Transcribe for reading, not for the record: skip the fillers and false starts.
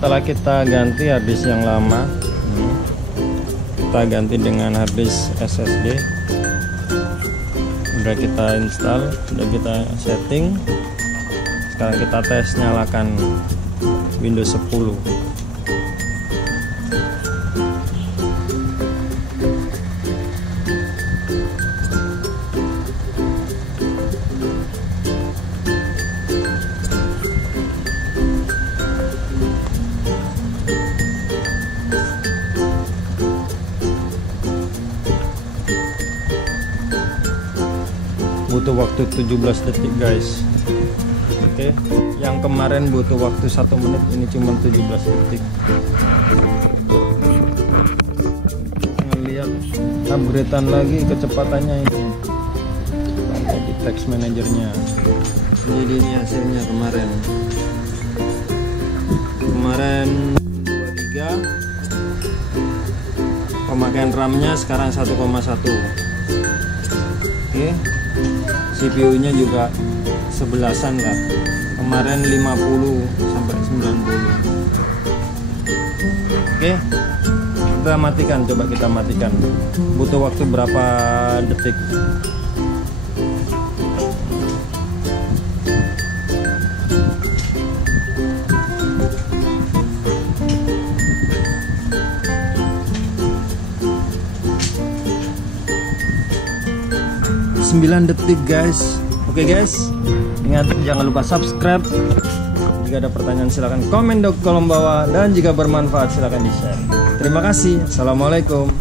setelah kita ganti habis yang lama, kita ganti dengan habis SSD. Udah kita install, udah kita setting. Sekarang kita tes nyalakan Windows 10. Butuh waktu 17 detik guys. Oke, yang kemarin butuh waktu 1 menit, ini cuma 17 detik. Ngelihat upgradean lagi kecepatannya ini. Sampai di text manajernya. Jadi ini hasilnya kemarin 23. Pemakaian RAM-nya sekarang 1,1. Oke. CPU-nya juga 11-an lah. Kemarin 50 sampai 90. Oke. Kita matikan, coba kita matikan. Butuh waktu berapa detik? Detik guys. Oke guys, ingat jangan lupa subscribe. Jika ada pertanyaan silahkan komen di kolom bawah, dan jika bermanfaat silahkan di share. Terima kasih. Assalamualaikum.